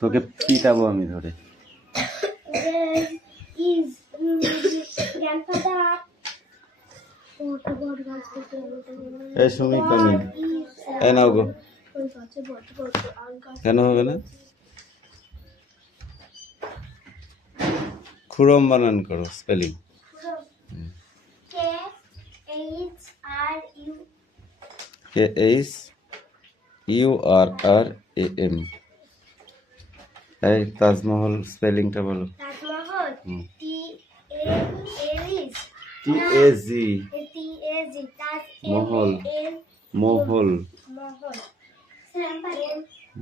তোকে পিটাবো আমি ধরে। এই সুমি তুমি এই নাও গো। কেন হবে না? খুরম বানান করো, স্পেলিং। KHURRAM। এই তাজমহল স্পেলিংটা বলো। TAZ মহল। মহল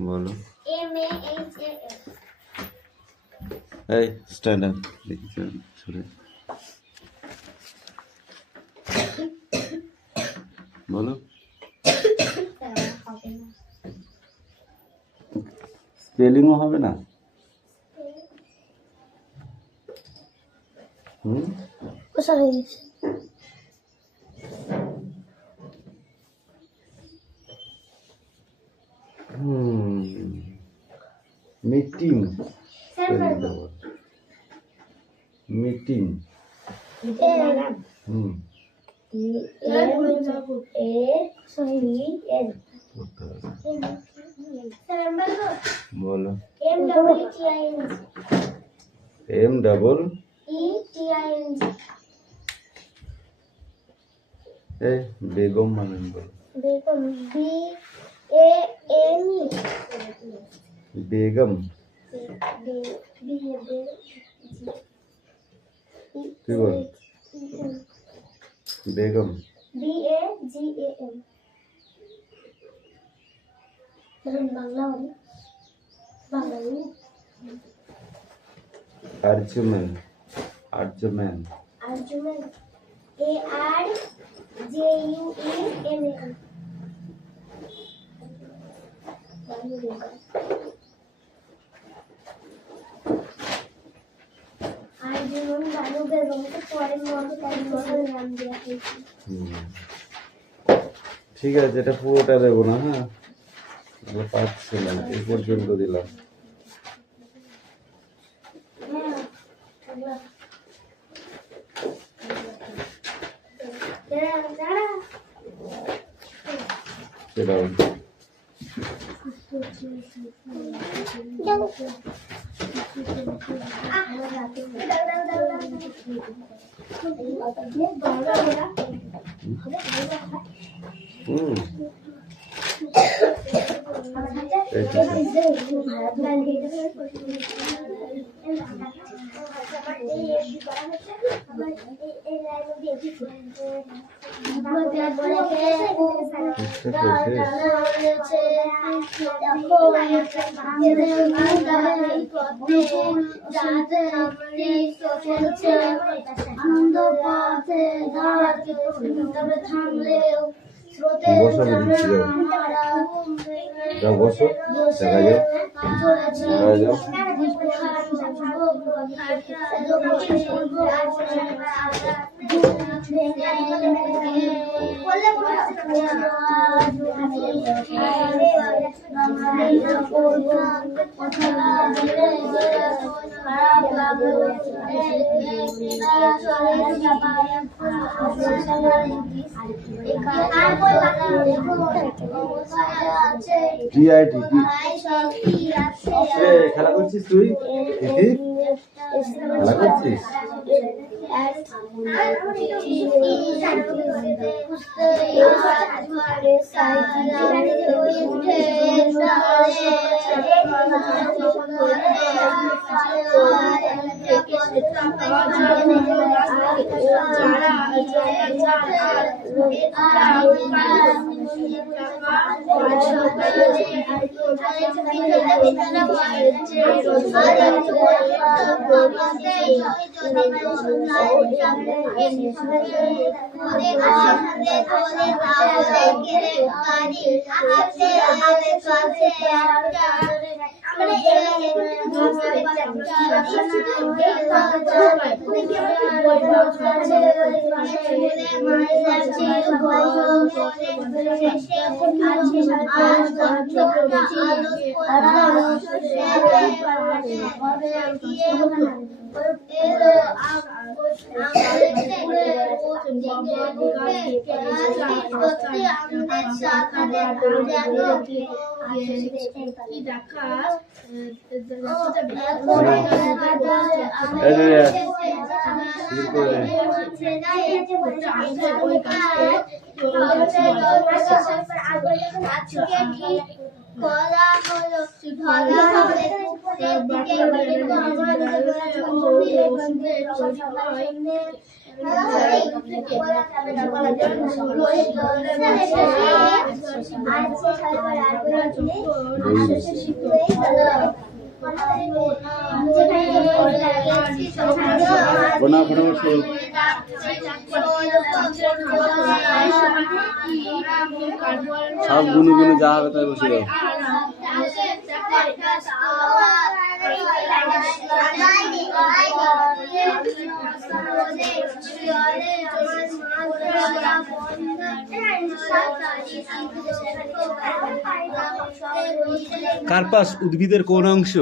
বলো। এই স্ট্যান্ড আপ দেখি সরে বলো। স্পেলিংও হবে না? মিটিং। মিটিং। বলো। MEETING। বেগম বানান বলো। বেগম। কি বল? বেগম। BAGAM। আরজুমান। আরজুমান। ARJUMAN। ঠিক আছে, এটা পুরোটা দেবো না। হ্যাঁ, পাচ্ছি না, এই পর্যন্ত দিলাম। সেটাও বসো, দেখা যাও। খেলা করছিস তুই? খেলা করছিস? সব গুনে গুনে যা হবে তাই বসে যাও। কার্পাস উদ্ভিদের কোন অংশ?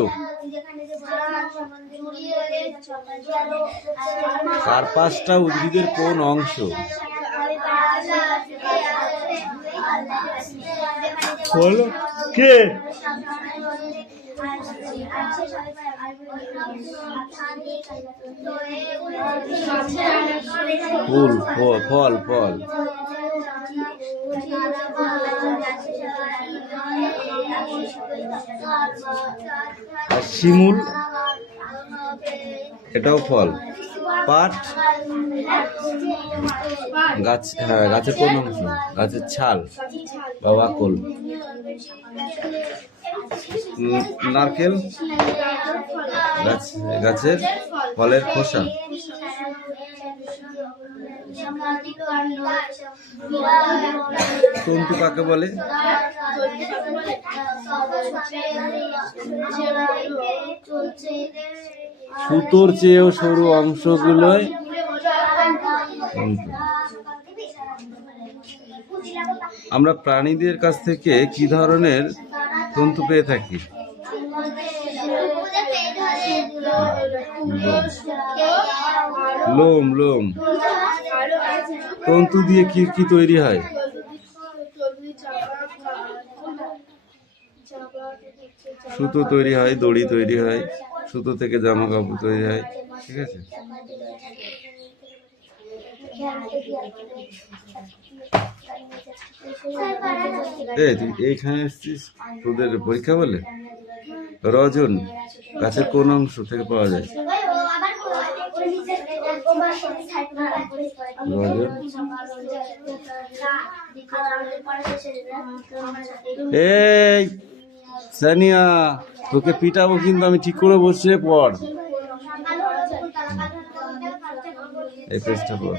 কার্পাসটা উদ্ভিদের কোন অংশ? বলো কে? ফুল, ফল, ফল। আর শিমুল, এটাও ফল। পাট গাছ, হ্যাঁ গাছের কোন অংশ? গাছের ছাল বা বাকল। নারকেল গাছের ফলের খোসা। তন্তু কাকে বলে? সুতোর চেয়েও সরু অংশগুলোই তন্তু। আমরা প্রাণীদের কাছ থেকে কি ধরনের তন্তু পেয়ে থাকি? লোম, লোম। তন্তু দিয়ে কি কি তৈরি হয়? সুতো তৈরি হয়, দড়ি তৈরি হয়, সুতো থেকে জামা কাপড় তৈরি হয়। ঠিক আছে। তুই এইখানে এসছিস, তোদের পরীক্ষা বলে? রজন গাছের কোন অংশ থেকে পাওয়া যায়? রজন। এই সানিয়া, তোকে পিটাবো কিন্তু, আমি ঠিক করে বসে পড়। এই পেজটা পড়।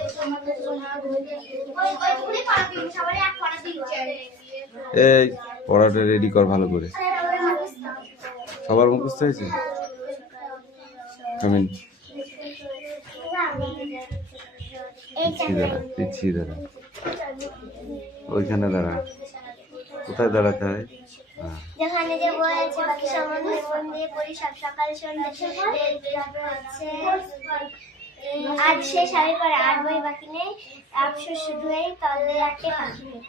এই পড়াটা রেডি কর ভালো করে। সবার মুখস্থ হয়েছে? পিছিয়ে দাঁড়া, ওইখানে দাঁড়া। কোথায় দাঁড়াতে হয়? যেখানে যে বই আছে বাকি সম্বন্ধে মন দিয়ে পড়ি সব সকাল সন্ধ্যা আজ শেষ হবে পরে আর বই বাকি নেই, আফসোস শুধু এই তলে একটা পাখি নেই।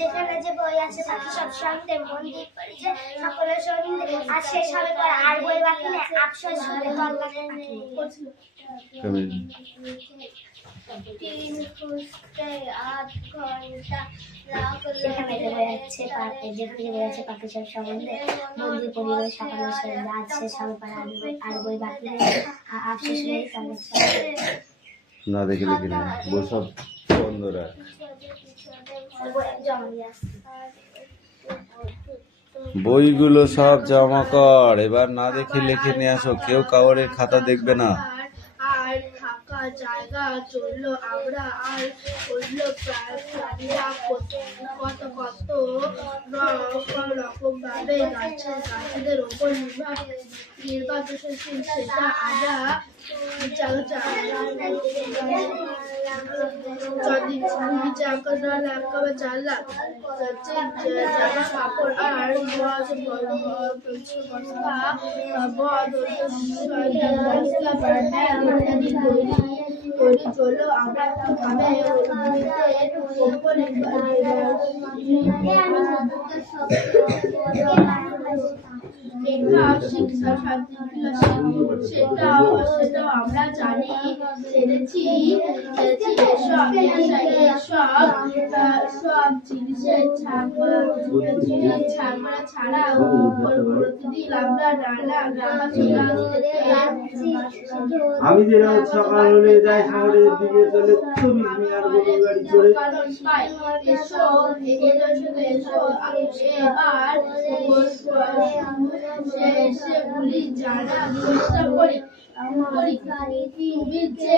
যেখানে যে বই আছে বাকি সব সন্ধ্যে মন দিয়ে পড়ি যে সকলের সন্ধ্যে আজ শেষ হবে পরে আর বই বাকি নেই, আফসোস শুধু তলে একটা পাখি নেই। যেখানে আছে পাখি সব সম্বন্ধে মন্দির পরিবার সকালের সন্ধ্যা আজ শেষ হবে পরে আর বই বাকি নেই, আফসোস নেই তলে না দেখে লিখে না, বই সব বন্ধ রাখ। বইগুলো সব জমা কর, এবার না দেখে লিখে নিয়ে আসো, কেউ কাউরের খাতা দেখবে না। জায়গা চললো আমরা আর করলো প্রাণীরা কত কত রকম ভাবে গাছেদের ওপর নির্বাচনশীল সেটা আমরা জানলাম জামা কাপড় আর তৈরি চলো আমরা কিভাবে সেটাও আমরা জানি জেনেছি সব জিনিসের ছাড়াও প্রতিদিন আমরা নানা আমি যে রোজ সকাল হলে যাই শহরের দিকে চলে 24 মিনিট গরুর গাড়ি চড়ে সেগুলি জানা চেষ্টা করি তুমি যে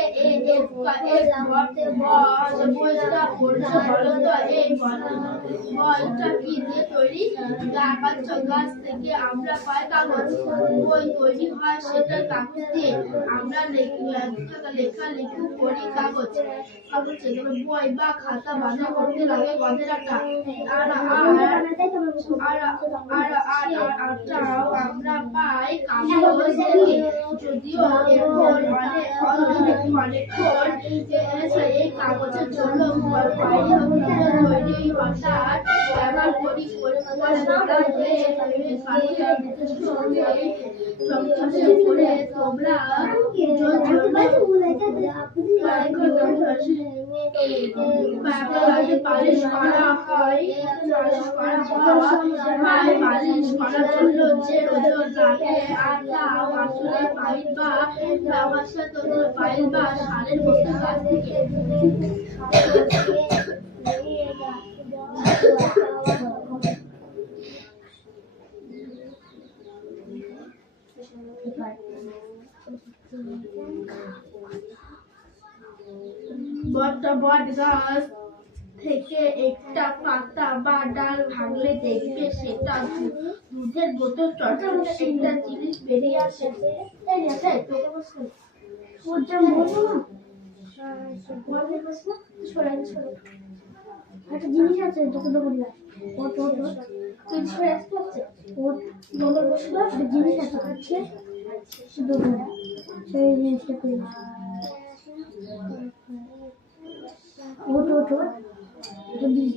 বইটা পড়ছো বলো তো এই বইটা কি দিয়ে তৈরি? গাছ থেকে আমরা পাই কাগজ, বই তৈরি হয় সেটা কাগজ দিয়ে, আমরা লেখালেখি করি কাগজে, বই বা খাতা বাঁধা করতে লাগে গদের আটা, আটাও আমরা পাই কাগজ থেকে। যদিও এরপর অনেকক্ষণ এই কাগজের জন্য তৈরি হঠাৎ ব্যবহার করি করে তোমরা পালিশ করা হয়, পালিশ করার জন্য যে ওজন লাগে আটা আসলে পাইপ বা পাইপ বা সারের মতো গাছ থেকে। বট গাছ থেকে একটা পাতা বা ডাল ভাঙলে দেখবে সেটা দুধের বোতল চটচটে একটা জিনিস বেরিয়ে আসে। একটা জিনিস আছে তোকে তো বললাম তুই সরে আসতে পারছে ওর দোকান বসলো একটা জিনিস আছে খাচ্ছে সেই জিনিসটা করে ওট ওট ওট এটা বিষ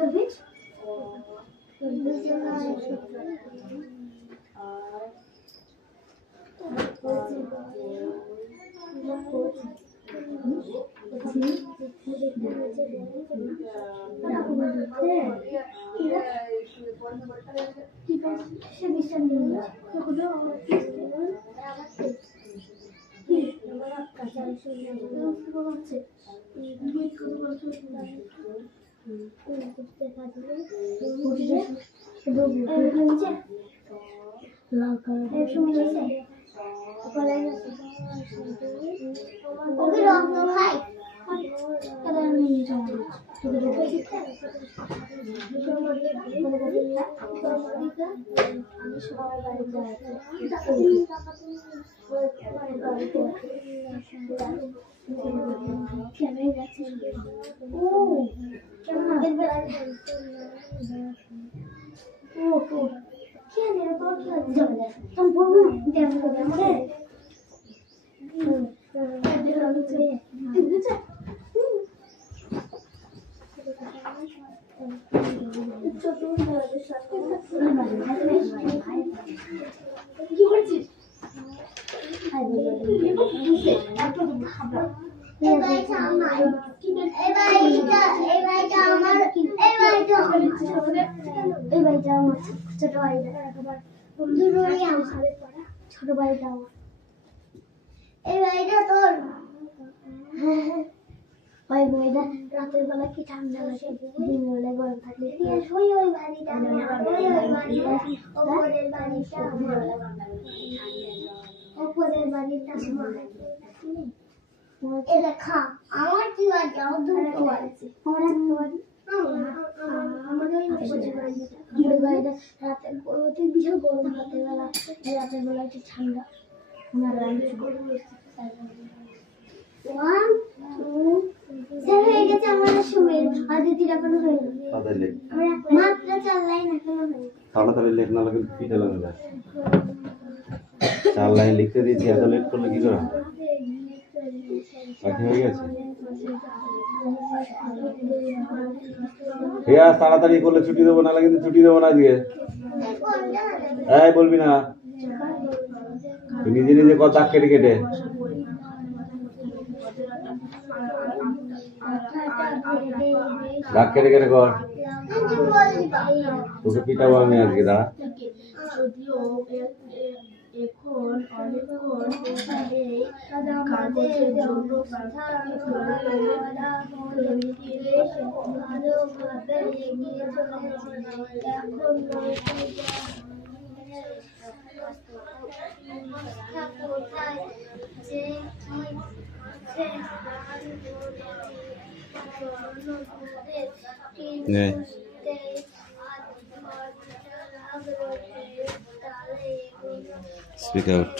দেবে সে বিশ্বাস নেই ছোট বাড়িটা আমার এই বাড়িটা তোর ওই বইটা রাতের বেলা কি ঠান্ডা লাগে, দিনের বেলা গরম থাকলে কি আর ওই ওই বাড়িটা ওপরের বাড়িটা ওপরের বাড়িটা এটা খা আমার কি বাড়ি আমার দুটো বাড়ি আমাদের বাড়িটা রাতের গরমে বিশাল গরম, রাতের বেলা একটু ঠান্ডা। আমার গরম হয়ে গেছে আমাদের সময় আদিতির এখনো হয়নি, মাত্র 4 লাইন এখনো হয়নি। তাড়াতাড়ি লেখ, না লাগে পিঠে লাগে না। 4 লাইন লিখতে দিয়েছি, এত লেট করলে কি করে? বাকি হয়ে গেছে। আজ তাড়াতাড়ি করলে ছুটি দেবো, না কিন্তু ছুটি দেবো না আজকে। এই বলবি না, নিজে নিজে কত দাগ কেটে কেটে দাগ কেটে কেটে কর, তোকে পিটাবো আমি আজকে। দাঁড়া, যদিও এখন অনেকক্ষণ এই কাগজের জন্য স্পিক আউট।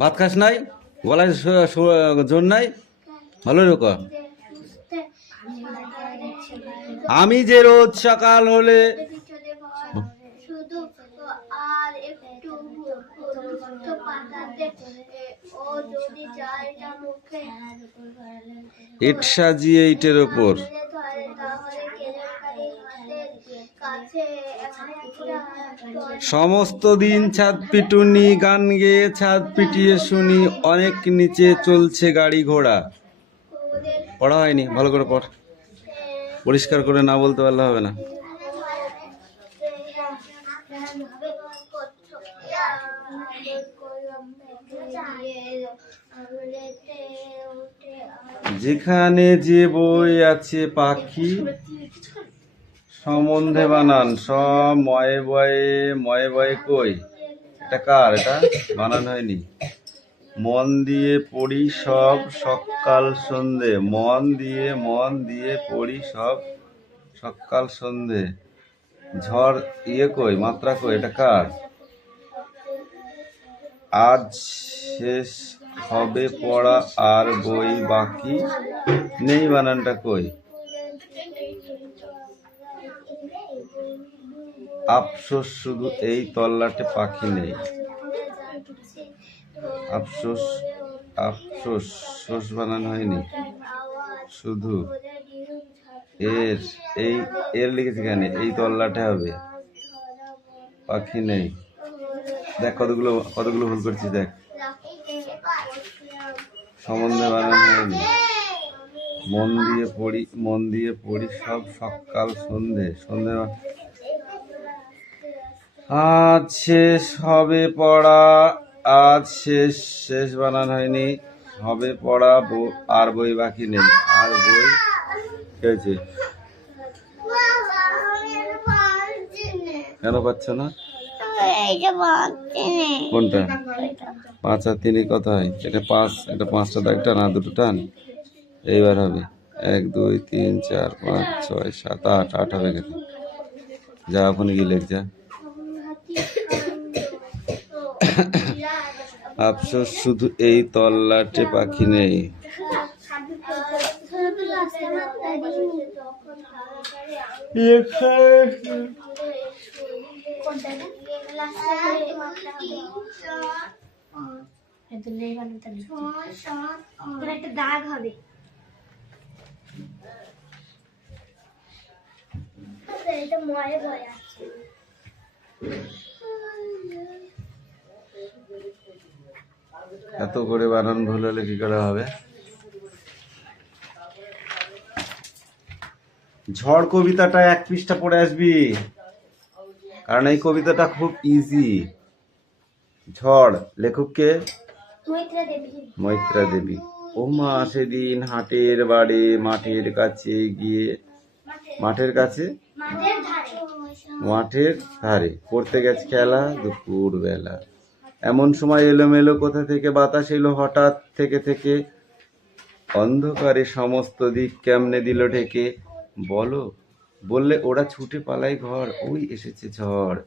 ভাত খাস নাই, গলায় জোর নাই, ভালো রেখো। আমি যে রোজ সকাল হলে শুধু আর একটু পাতাতে ও যদি চালটা মুখে ইট সাজিয়ে ইটের ওপর তাহলে কেলেঙ্কারি হাতের কাছে সমস্ত দিন ছাদ পিটুনি, গান গেয়ে ছাদ পিটিয়ে শুনি, অনেক নিচে চলছে গাড়ি ঘোড়া। পড়া হয়নি, ভালো করে পড়, পরিষ্কার করে না বলতে পারলে হবে না। যেখানে যে বই আছে পাখি সম্বন্ধে বানান, সব ময়ে বয়ে কই। এটা কার? এটা বানান হয়নি। মন দিয়ে পড়ি সব সকাল সন্ধে, মন দিয়ে পড়ি সব সকাল সন্ধে। ঝড় কই, মাত্রা কই, এটা কার? আজ শেষ হবে পড়া আর বই বাকি নেই, বানানটা কই? আফসোস শুধু এই তল্লাটে পাখি নেই। আফসোস আফসোস শোষ বানান হয়নি, শুধু এর লিখেছি কেন? এই তল্লাটে হবে, পাখি নেই। দেখ কতগুলো ভুল করছি, দেখ। সম্বন্ধে বানান হয়নি। মন দিয়ে পড়ি সব সকাল সন্ধে। আজ শেষ হবে পড়া, আজ শেষ বানান হয়নি, হবে পড়া আর বই বাকি নেই। আর বই কি হয়েছে? কেন পাচ্ছ না? কোনটা? 5 আর 3 কোথায়? এটা 5, এটা 5টা দাগটা না, 2টো টান। এইবার হবে 1 2 3 4 5 6 7 8 হবে কেন? যা ওখানে গিয়ে লেখ যা। আফসোস শুধু এই তল্লাটে পাখি নেই। একটা দাগ হবে। এটা ময়ে বয়ে আছে। এত করে বানান ভুল হলে কি করে হবে? ঝড় কবিতাটা 1 পৃষ্ঠা পড়ে আসবি, কারণ এই কবিতাটা খুব ইজি। ঝড় লেখককে মৈত্রা দেবী। মৈত্রা দেবী। ও মা সেদিন হাটের বাড়ি মাঠের কাছে গিয়ে মাঠের কাছে মাঠের ধারে। মাঠের ধারে করতে গেছে খেলা দুপুর বেলা। এমন সময় এলোমেলো কোথা থেকে বাতাস এলো হঠাৎ থেকে থেকে, অন্ধকারে সমস্ত দিক কেমনে দিল ঢেকে। বলো বললে ওরা ছুটে পালাই ঘর, ওই এসেছে ঝড়।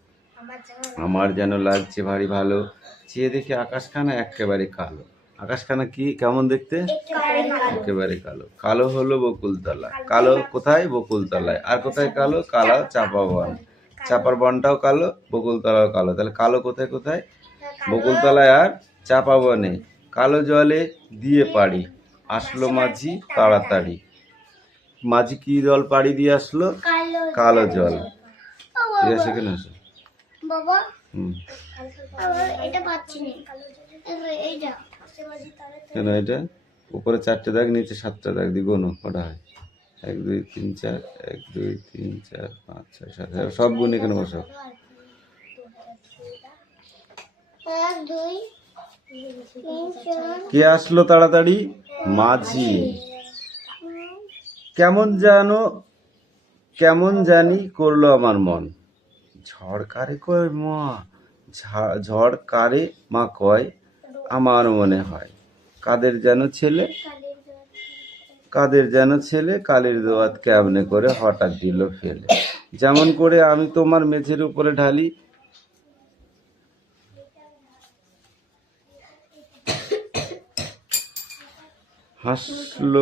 আমার যেন লাগছে ভারী ভালো, চেয়ে দেখে আকাশখানা একেবারে কালো। আকাশখানা কি কেমন দেখতে? একেবারে কালো। কালো হলো বকুলতলা। কালো কোথায়? বকুলতলায়। আর কোথায় কালো? কালো চাপা বন। চাপার বনটাও কালো, বকুলতলাও কালো। তাহলে কালো কোথায় কোথায়? বকুলতলায় আর চাপা বনে। কালো জলে দিয়ে পাড়ি আসলো মাঝি তাড়াতাড়ি। মাঝি কি জল পাড়ি দিয়ে আসলো? কালো জল। সেখানে আসো। বাবা হুম। এটা পাচ্ছি না, এইটা কেন এটা? উপরে 4টে দাগ, নিচে 7টা দাগ দিয়ে গোনো, কটা হয়? 1 2 3 4, 1 2 3 4 5 6 7, সব গুণ এখানে বসো। 1 2 3 4 কে আসলো তাড়াতাড়ি? মাঝি। কেমন জানি করলো আমার মন। ঝড় কারে কয় মা, ঝড় কারে মা কয়, আমার মনে হয় কাদের যেন ছেলে কালির দোয়াত কেমনে করে হঠাৎ দিল ফেলে। যেমন করে আমি তোমার মেঝের উপরে ঢালি, হাসলো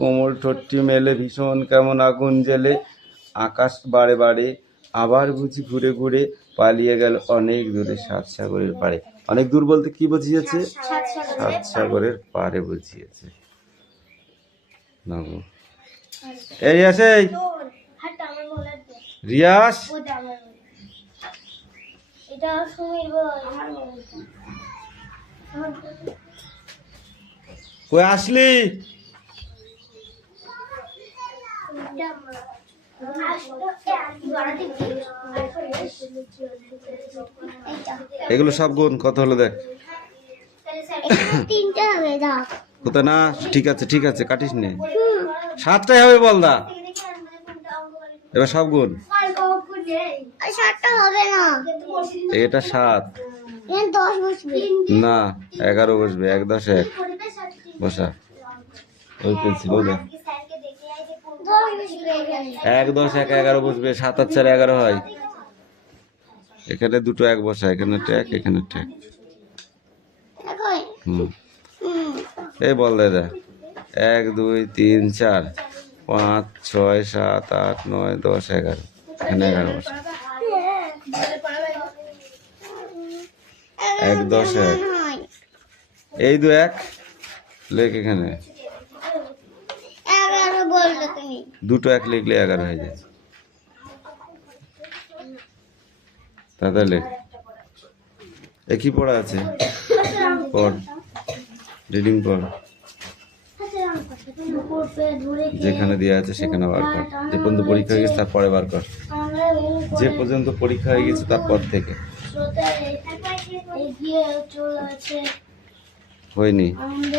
কোমল ঠোঁটটি মেলে, ভীষণ কেমন আগুন জেলে। আকাশ বারে বারে আবার বুঝি ঘুরে ঘুরে পালিয়ে গেল অনেক দূরে 7 সাগরের পারে। অনেক দূর বলতে কি বুঝিয়েছে? 7 সাগরের পারে বুঝিয়েছে। না গো। এই আছে হাতটা আমার বলার দে, রিয়াস, ওটা আমার বলার। এটা সুমির বল, আমার বল। কই আসলি? এগুলো সব গুণ কত হলো দেখ। 3টা হবে দাও। কোথায়? না ঠিক আছে কাটিস নে। 7টাই হবে বল দা। এবার সব গুণ। 7টা হবে না, এটা 7 এখানে 10 বসবে না 11 বসবে। 1 10 1 বসা। ওই পেন্সিল ওই দেখ। 10 বসবে এখানে। 1 10 1 11 বসবে। 7 আর 4 11 হয়। এখানে দুটো 1 বসা, এখানে ট্যাগ এখানে ট্যাগ। এখন হুম। এই বল দাদা। 1 2 3 4 5 6 7 8 9 10 11। এখানে 11 বসা। 1 10 1 এই 2 1 লেখ এখানে। 11 বললে তুমি। দুটো 1 লিখলে 11 হয়ে যায়। দাদা লেখ। কি পড়া আছে? পড়, রিডিং পড়। যেখানে দেওয়া আছে সেখানে বার কর। যে পর্যন্ত পরীক্ষা হয়ে গেছে তারপরে বার কর। যে পর্যন্ত পরীক্ষা হয়ে গেছে তারপর থেকে। হয়নি?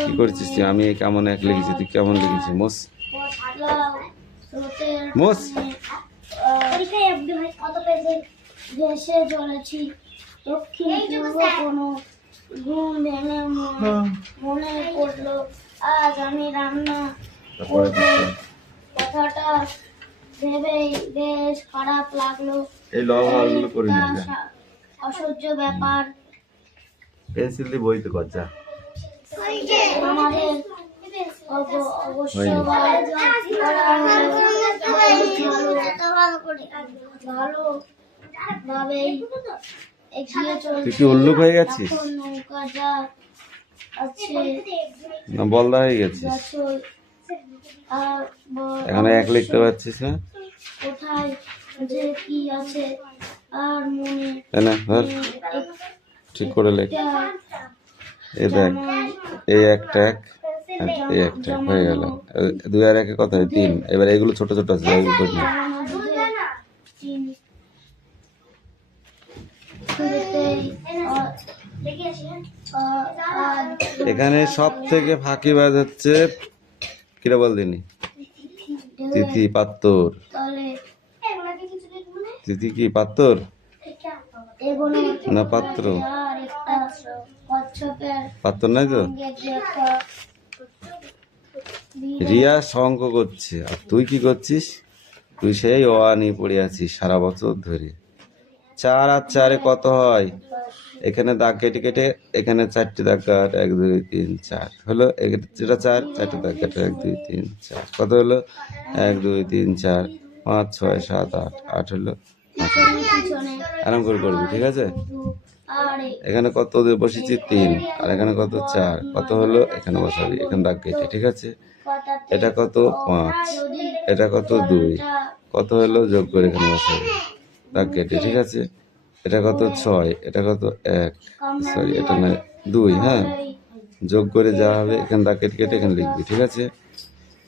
কি করছিস তুই? আমি কেমন 1 লিখেছি, তুই কেমন লিখেছিস? মোস পরীক্ষায় কত পেজে ভেসে চলেছি দক্ষিণ পূর্ব কোনো ঘুম ভেঙে মনে পড়লো আজ আমি রান্না করবো। কথাটা ভেবেই বেশ খারাপ লাগলো। এই লবণগুলো করে নে। একটা অসহ্য ব্যাপার। পেন্সিল দিয়ে বইতে কর যা। আমাদের অবশ্য ভালোভাবেই এগিয়ে চলছে। তুই কি উল্লুক হয়ে গেছিস? এখন নৌকা যা আছে না বলদা হয়ে গেছিস? গাছই আর এখানে 1 লিখতে পারছিস না? কোথায় যে কি আছে আর মনে তাই না? ধর ঠিক করে লেখ। এই দেখ, এই একটা 1 আর এই একটা 1 হয়ে গেল। 2 আর 1 কত হয়? 3। এবার এগুলো ছোট ছোট আছে, এগুলো করে নে। শুরুতেই দেখে আসি হ্যাঁ আজ এখানে সব থেকে ফাঁকিবাজ হচ্ছে কিরা বল দিনি তিথি পাত্তর। তলে এগুলাকে কিছু লিখবো না তিথি কি পাত্তর এগোনো না পাত্র? আর একটা কচ্ছপের পাত্তর নাই তো। সঙ্গে যে একটা রিয়া অঙ্ক করছে আর তুই কি করছিস? তুই সেই অ আ নিয়ে পড়ে আছিস সারা বছর ধরে। 4 আর 4 কত হয়? এখানে দাগ কেটে কেটে এখানে 4টে দাগ কাট, 1 2 3 4 হলো। যেটা 4 4টে দাগ কাট, 1 2 3 4 কত হলো? 1 2 3 4 5 6 7 8 8 হলো। পিছনে আরাম করে করবি, ঠিক আছে? আর এখানে কত দিয়ে বসেছি 3 আর এখানে কত 4 কত হলো? এখানে বসাবি, এখানে দাগ কেটে, ঠিক আছে? এটা কত 5, এটা কত 2 কত হলো? যোগ করে এখানে বসাবি, দাগ কেটে, ঠিক আছে? এটা কত 6, এটা কত 1 সরি এটা না 2, হ্যাঁ যোগ করে যা হবে এখানে দাগ কেটে কেটে এখানে লিখবি, ঠিক আছে?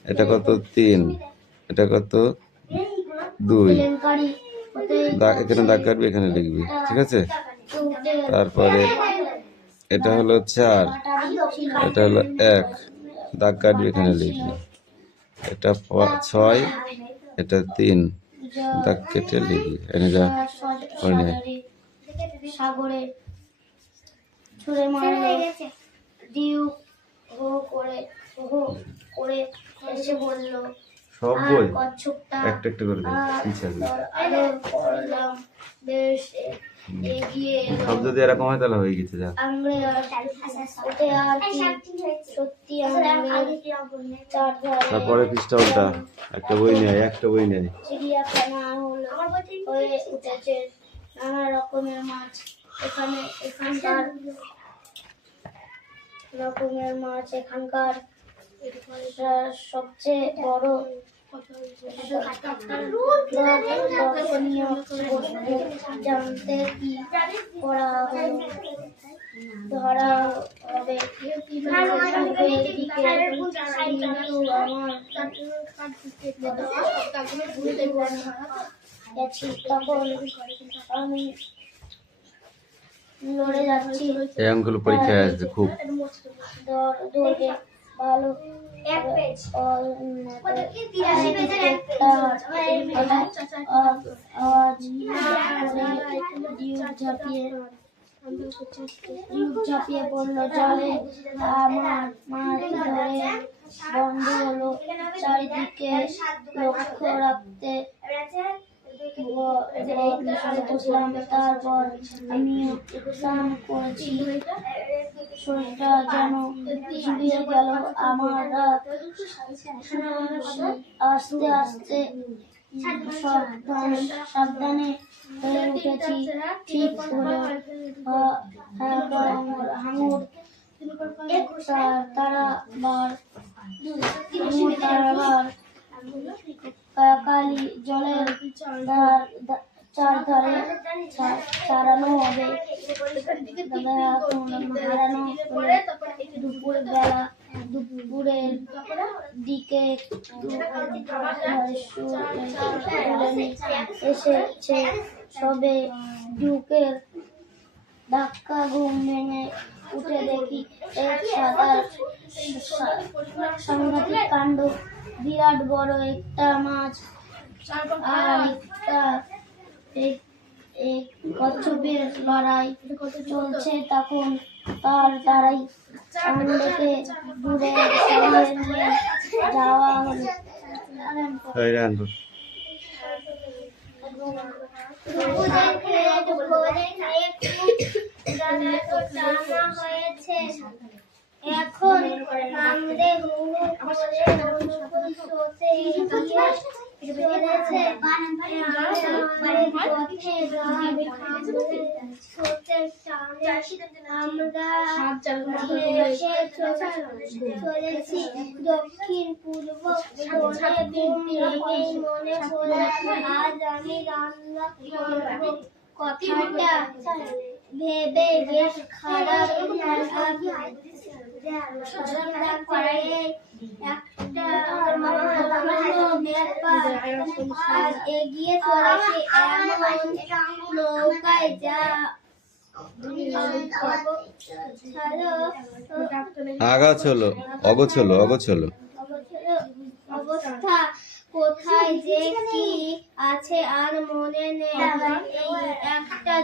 এটা কত 3, এটা কত 2 কেলেঙ্কারি হতে দাগ এখানে দাগ কাটবি, এখানে লিখবি, ঠিক আছে? উঠে তারপরে এটা হলো 4, এটা হলো 1 দাগ কাটবি, এখানে লিখবি। এটা 6, এটা 3 দাগ কেটে লিখবি, এনে যা করে নে। সাগরে ছুঁড়ে মারলো ডিউ হো করে এসে বলল সব আর বই কচ্ছপটা একটা একটা করে দিবি, পিছিয়ে দিবি। আদর করলাম বেশ এগিয়ে এলো সব যদি এরকম হয় তাহলে হয়ে গেছে, যা। আঙুলে ওতে আর কি সত্যি আঙুলে চারধারে তারপরে পৃষ্ঠা উল্টা, একটা বই নেয়, একটা বই নেয়। চিড়িয়াখানা হয়ে উঠেছে নানা রকমের মাছ এখানকার সবচেয়ে বড় দর্শনীয় বস্তু জানতে কি করা হলো ধরা হবে কিন্তু গেছি তখন আমি লড়ে যাচ্ছি এই অঙ্কগুলো পরীক্ষায় আসবে খুব। দৌড়ে ভালো এক পেজ কত কি 83 পেজের এক পেজ আওয়াজ ঝাঁপিয়ে পড়লো জলে আমার মাছ ধরে বন্ধ হলো চারিদিকে লক্ষ্য রাখতে বসলাম তারপর আমিও স্নান করেছি শরীরটা যেন জুড়িয়ে গেল আমার আস্তে আস্তে সাবধানে হয়ে উঠেছি ঠিক হলো হাঙুর তারাবার কাকালি জলের চারধারে চারানো হবে হারানো হলে দুপুরের দিকে এসেছে সবে ঢুকের ধাক্কা ঘুম ভেঙে উঠে দেখি এক সাংঘাতিক কাণ্ড বিরাট বড় একটা মাছ আর একটা কচ্ছপের লড়াই চলছে তখন তার দ্বারাই কাণ্ডকে দূরে সরিয়ে নিয়ে যাওয়া হলো এখন আমাদের চলেছি দক্ষিণ পূর্ব মনে পড়ে আজ আমি রান্না করবো কথাটা ভেবে বেশ খারাপ একটা এগিয়ে চলেছে এমন নৌকায় যা আগাছলো, অগোছলো, অগোছলো। অবস্থা কোথায় যে কি আছে আর মনে নেই। এই একটা